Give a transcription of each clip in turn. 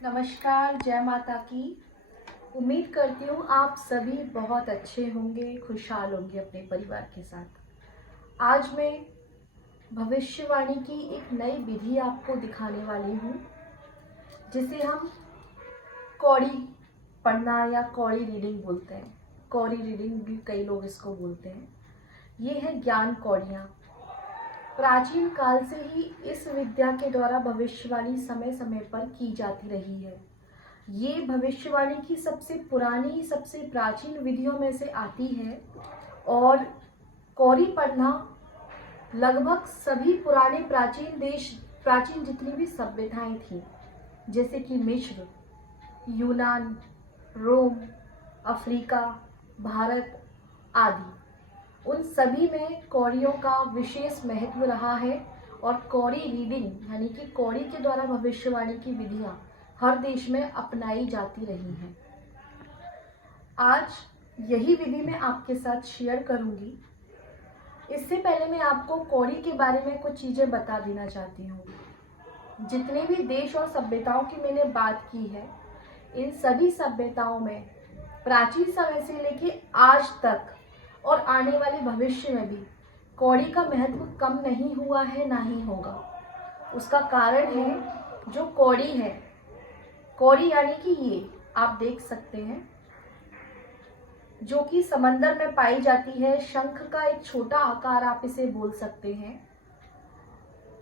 नमस्कार, जय माता की। उम्मीद करती हूँ आप सभी बहुत अच्छे होंगे, खुशहाल होंगे अपने परिवार के साथ। आज मैं भविष्यवाणी की एक नई विधि आपको दिखाने वाली हूँ, जिसे हम कौड़ी पढ़ना या कौड़ी रीडिंग बोलते हैं। कौड़ी रीडिंग भी कई लोग इसको बोलते हैं। ये है ज्ञान कौड़ियाँ। प्राचीन काल से ही इस विद्या के द्वारा भविष्यवाणी समय समय पर की जाती रही है। ये भविष्यवाणी की सबसे पुरानी, सबसे प्राचीन विधियों में से आती है और कौड़ी पढ़ना लगभग सभी पुराने प्राचीन जितनी भी सभ्यताएं थीं, जैसे कि मिस्र, यूनान, रोम, अफ्रीका, भारत आदि, उन सभी में कौड़ियों का विशेष महत्व रहा है। और कौड़ी रीडिंग यानी कि कौड़ी के द्वारा भविष्यवाणी की विधियां हर देश में अपनाई जाती रही हैं। आज यही विधि मैं आपके साथ शेयर करूंगी। इससे पहले मैं आपको कौड़ी के बारे में कुछ चीज़ें बता देना चाहती हूँ। जितने भी देश और सभ्यताओं की मैंने बात की है, इन सभी सभ्यताओं में प्राचीन समय से लेके आज तक और आने वाले भविष्य में भी कौड़ी का महत्व कम नहीं हुआ है, ना ही होगा। उसका कारण है जो कौड़ी है। कौड़ी यानी कि ये आप देख सकते हैं, जो कि समंदर में पाई जाती है। शंख का एक छोटा आकार आप इसे बोल सकते हैं।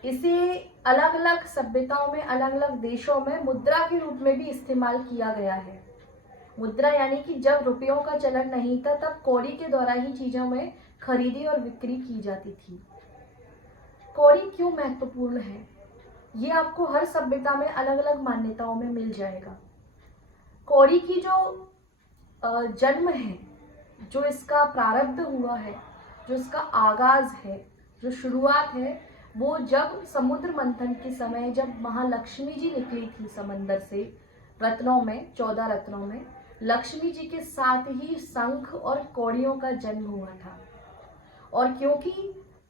इसे अलग अलग सभ्यताओं में, अलग अलग देशों में मुद्रा के रूप में भी इस्तेमाल किया गया है। मुद्रा यानी कि जब रुपयों का चलन नहीं था, तब कौड़ी के द्वारा ही चीजों में खरीदी और बिक्री की जाती थी। कौड़ी क्यों महत्वपूर्ण है, ये आपको हर सभ्यता में अलग अलग मान्यताओं में मिल जाएगा। कौड़ी की जो जन्म है, जो इसका प्रारब्ध हुआ है, जो इसका आगाज है, जो शुरुआत है, वो जब समुद्र मंथन के समय, जब महालक्ष्मी जी निकली थी समंदर से रत्नों में, 14 रत्नों में, लक्ष्मी जी के साथ ही शंख और कौड़ियों का जन्म हुआ था। और क्योंकि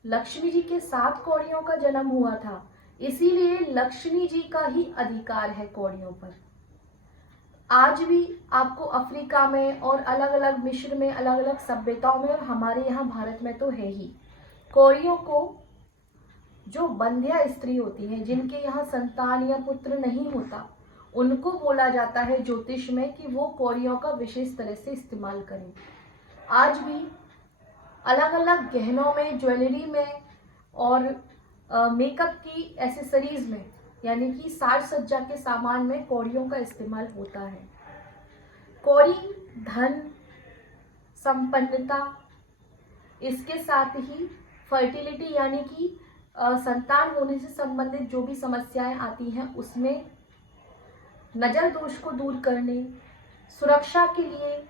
लक्ष्मी जी के साथ कौड़ियों का जन्म हुआ था, इसीलिए लक्ष्मी जी का ही अधिकार है कौड़ियों पर। आज भी आपको अफ्रीका में और अलग अलग मिस्र में, अलग अलग सभ्यताओं में और हमारे यहाँ भारत में तो है ही, कौड़ियों को, जो बंध्या स्त्री होती हैं, जिनके यहाँ संतान या पुत्र नहीं होता, उनको बोला जाता है ज्योतिष में कि वो कौड़ियों का विशेष तरह से इस्तेमाल करें। आज भी अलग अलग गहनों में, ज्वेलरी में और मेकअप की एसेसरीज में, यानी कि साज सज्जा के सामान में कौड़ियों का इस्तेमाल होता है। कौड़ी धन, संपन्नता, इसके साथ ही फर्टिलिटी यानी कि संतान होने से संबंधित जो भी समस्याएं आती हैं, उसमें नजर दोष को दूर करने, सुरक्षा के लिए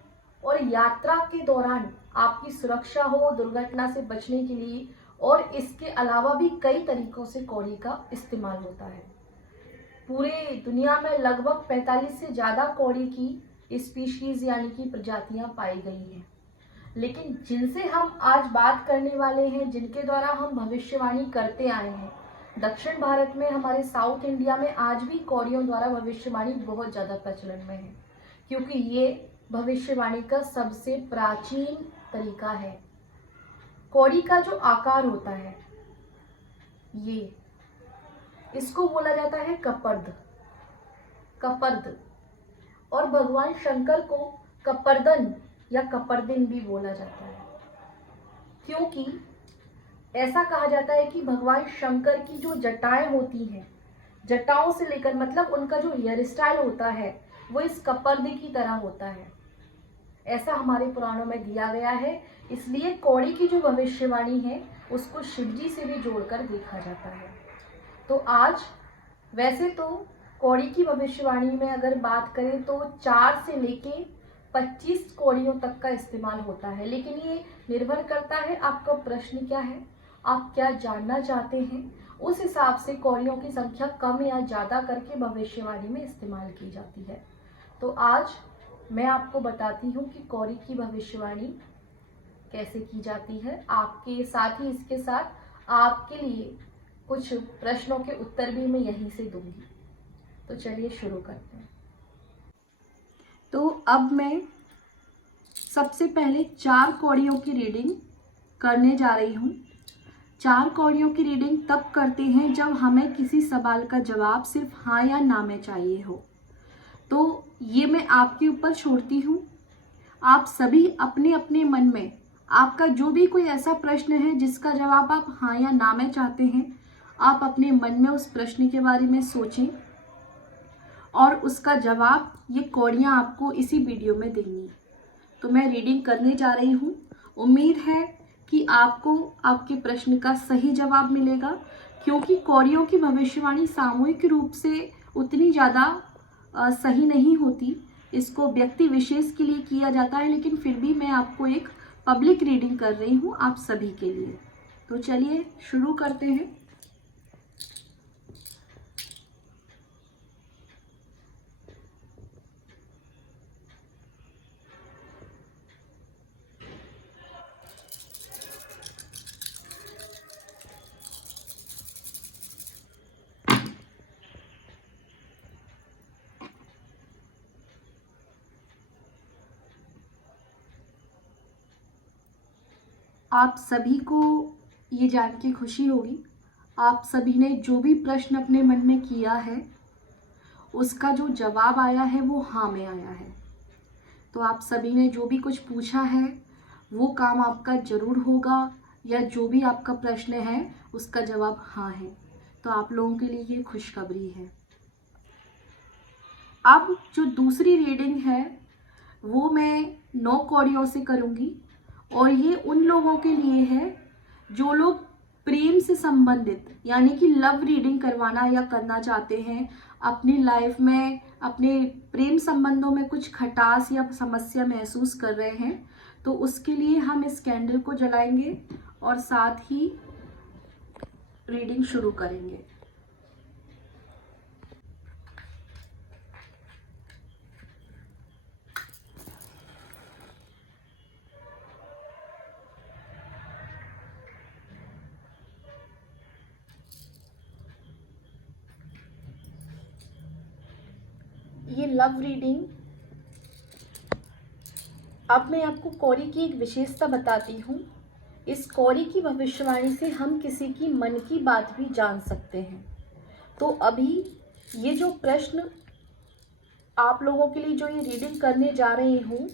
और यात्रा के दौरान आपकी सुरक्षा हो, दुर्घटना से बचने के लिए, और इसके अलावा भी कई तरीकों से कौड़ी का इस्तेमाल होता है। पूरे दुनिया में लगभग 45 से ज़्यादा कौड़ी की स्पीशीज यानी कि प्रजातियां पाई गई हैं। लेकिन जिनसे हम आज बात करने वाले हैं, जिनके द्वारा हम भविष्यवाणी करते आए हैं, दक्षिण भारत में, हमारे साउथ इंडिया में आज भी कौड़ियों द्वारा भविष्यवाणी बहुत ज़्यादा प्रचलन में है, क्योंकि ये भविष्यवाणी का सबसे प्राचीन तरीका है। कौड़ी का जो आकार होता है, ये, इसको बोला जाता है कपर्द। कपर्द, और भगवान शंकर को कपर्दन या कपर्दिन भी बोला जाता है, क्योंकि ऐसा कहा जाता है कि भगवान शंकर की जो जटाएं होती हैं, जटाओं से लेकर, मतलब उनका जो हेयर स्टाइल होता है, वो इस कपर्द की तरह होता है। ऐसा हमारे पुराणों में दिया गया है। इसलिए कौड़ी की जो भविष्यवाणी है, उसको शिवजी से भी जोड़कर देखा जाता है। तो आज वैसे तो कौड़ी की भविष्यवाणी में अगर बात करें तो 4 से लेके 25 कौड़ियों तक का इस्तेमाल होता है, लेकिन ये निर्भर करता है आपका प्रश्न क्या है, आप क्या जानना चाहते हैं। उस हिसाब से कौड़ियों की संख्या कम या ज़्यादा करके भविष्यवाणी में इस्तेमाल की जाती है। तो आज मैं आपको बताती हूँ कि कौड़ी की भविष्यवाणी कैसे की जाती है। आपके साथ ही इसके साथ आपके लिए कुछ प्रश्नों के उत्तर भी मैं यहीं से दूंगी। तो चलिए शुरू करते हैं। तो अब मैं सबसे पहले 4 कौड़ियों की रीडिंग करने जा रही हूँ। 4 कौड़ियों की रीडिंग तब करते हैं जब हमें किसी सवाल का जवाब सिर्फ हाँ या ना में चाहिए हो। तो ये मैं आपके ऊपर छोड़ती हूँ। आप सभी अपने अपने मन में आपका जो भी कोई ऐसा प्रश्न है जिसका जवाब आप हाँ या ना में चाहते हैं, आप अपने मन में उस प्रश्न के बारे में सोचें और उसका जवाब ये कौड़ियाँ आपको इसी वीडियो में देंगी। तो मैं रीडिंग करने जा रही हूँ। उम्मीद है कि आपको आपके प्रश्न का सही जवाब मिलेगा, क्योंकि कौड़ियों की भविष्यवाणी सामूहिक रूप से उतनी ज़्यादा सही नहीं होती। इसको व्यक्ति विशेष के लिए किया जाता है, लेकिन फिर भी मैं आपको एक पब्लिक रीडिंग कर रही हूँ आप सभी के लिए। तो चलिए शुरू करते हैं। आप सभी को ये जान के खुशी होगी, आप सभी ने जो भी प्रश्न अपने मन में किया है उसका जो जवाब आया है वो हाँ में आया है। तो आप सभी ने जो भी कुछ पूछा है वो काम आपका जरूर होगा, या जो भी आपका प्रश्न है उसका जवाब हाँ है। तो आप लोगों के लिए ये खुशखबरी है। अब जो दूसरी रीडिंग है वो मैं 9 कौड़ियों से करूँगी, और ये उन लोगों के लिए है जो लोग प्रेम से संबंधित यानी कि लव रीडिंग करवाना या करना चाहते हैं। अपनी लाइफ में अपने प्रेम संबंधों में कुछ खटास या समस्या महसूस कर रहे हैं, तो उसके लिए हम इस कैंडल को जलाएंगे और साथ ही रीडिंग शुरू करेंगे। ये लव रीडिंग, अब मैं आपको कौड़ी की एक विशेषता बताती हूँ। इस कौड़ी की भविष्यवाणी से हम किसी की मन की बात भी जान सकते हैं। तो अभी ये जो प्रश्न आप लोगों के लिए जो ये रीडिंग करने जा रही हूँ,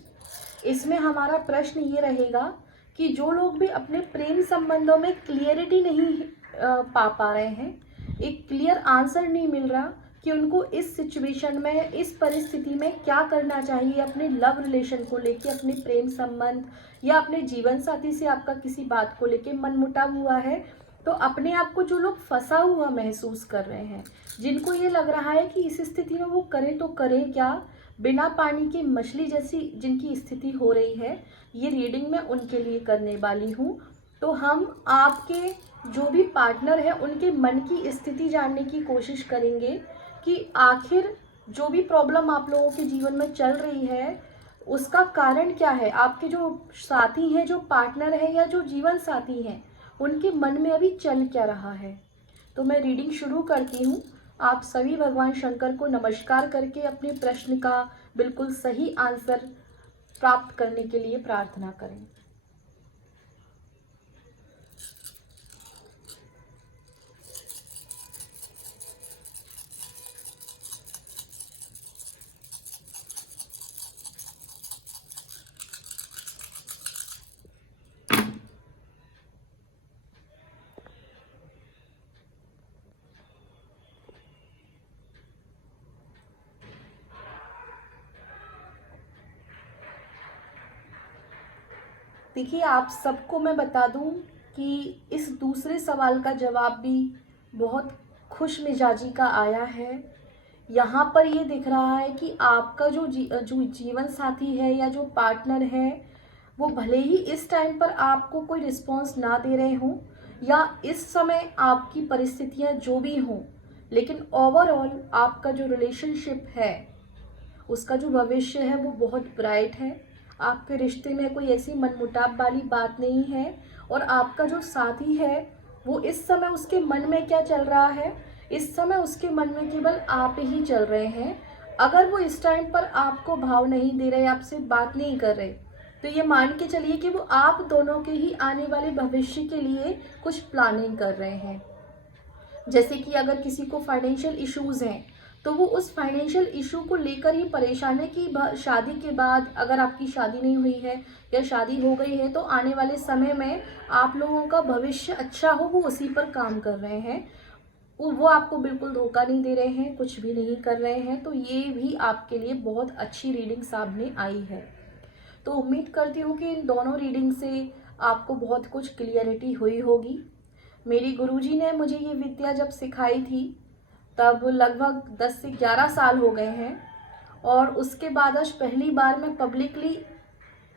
इसमें हमारा प्रश्न ये रहेगा कि जो लोग भी अपने प्रेम संबंधों में क्लियरिटी नहीं पा रहे हैं, एक क्लियर आंसर नहीं मिल रहा कि उनको इस सिचुएशन में, इस परिस्थिति में क्या करना चाहिए अपने लव रिलेशन को लेके, अपने प्रेम संबंध या अपने जीवन साथी से आपका किसी बात को लेके मनमुटाव हुआ है, तो अपने आप को जो लोग फंसा हुआ महसूस कर रहे हैं, जिनको ये लग रहा है कि इस स्थिति में वो करें तो करें क्या, बिना पानी की मछली जैसी जिनकी स्थिति हो रही है, ये रीडिंग मैं उनके लिए करने वाली हूँ। तो हम आपके जो भी पार्टनर है उनके मन की स्थिति जानने की कोशिश करेंगे कि आखिर जो भी प्रॉब्लम आप लोगों के जीवन में चल रही है उसका कारण क्या है। आपके जो साथी हैं, जो पार्टनर है या जो जीवन साथी हैं, उनके मन में अभी चल क्या रहा है। तो मैं रीडिंग शुरू करती हूँ। आप सभी भगवान शंकर को नमस्कार करके अपने प्रश्न का बिल्कुल सही आंसर प्राप्त करने के लिए प्रार्थना करें। देखिए, आप सबको मैं बता दूं कि इस दूसरे सवाल का जवाब भी बहुत खुश मिजाजी का आया है। यहाँ पर ये दिख रहा है कि आपका जो जीवन साथी है या जो पार्टनर है, वो भले ही इस टाइम पर आपको कोई रिस्पॉन्स ना दे रहे हों या इस समय आपकी परिस्थितियाँ जो भी हों, लेकिन ओवरऑल आपका जो रिलेशनशिप है उसका जो भविष्य है वो बहुत ब्राइट है। आपके रिश्ते में कोई ऐसी मनमुटाव वाली बात नहीं है, और आपका जो साथी है वो इस समय उसके मन में क्या चल रहा है इस समय उसके मन में केवल आप ही चल रहे हैं। अगर वो इस टाइम पर आपको भाव नहीं दे रहे, आपसे बात नहीं कर रहे, तो ये मान के चलिए कि वो आप दोनों के ही आने वाले भविष्य के लिए कुछ प्लानिंग कर रहे हैं। जैसे कि अगर किसी को फाइनेंशियल इश्यूज हैं तो वो उस फाइनेंशियल इशू को लेकर ही परेशान है कि शादी के बाद, अगर आपकी शादी नहीं हुई है या शादी हो गई है, तो आने वाले समय में आप लोगों का भविष्य अच्छा हो, वो उसी पर काम कर रहे हैं। वो आपको बिल्कुल धोखा नहीं दे रहे हैं, कुछ भी नहीं कर रहे हैं। तो ये भी आपके लिए बहुत अच्छी रीडिंग सामने आई है। तो उम्मीद करती हूँ कि इन दोनों रीडिंग से आपको बहुत कुछ क्लियरिटी हुई होगी। मेरी गुरुजी ने मुझे ये विद्या जब सिखाई थी तब लगभग 10 से 11 साल हो गए हैं, और उसके बाद आज पहली बार मैं पब्लिकली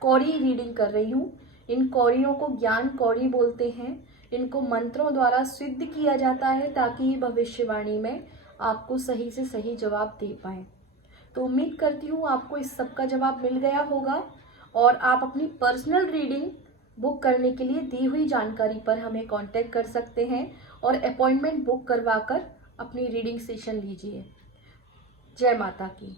कौड़ी रीडिंग कर रही हूँ। इन कौड़ियों को ज्ञान कौड़ी बोलते हैं। इनको मंत्रों द्वारा सिद्ध किया जाता है ताकि भविष्यवाणी में आपको सही से सही जवाब दे पाएँ। तो उम्मीद करती हूँ आपको इस सब का जवाब मिल गया होगा, और आप अपनी पर्सनल रीडिंग बुक करने के लिए दी हुई जानकारी पर हमें कांटेक्ट कर सकते हैं और अपॉइंटमेंट बुक करवाकर अपनी रीडिंग सेशन लीजिए। जय माता की।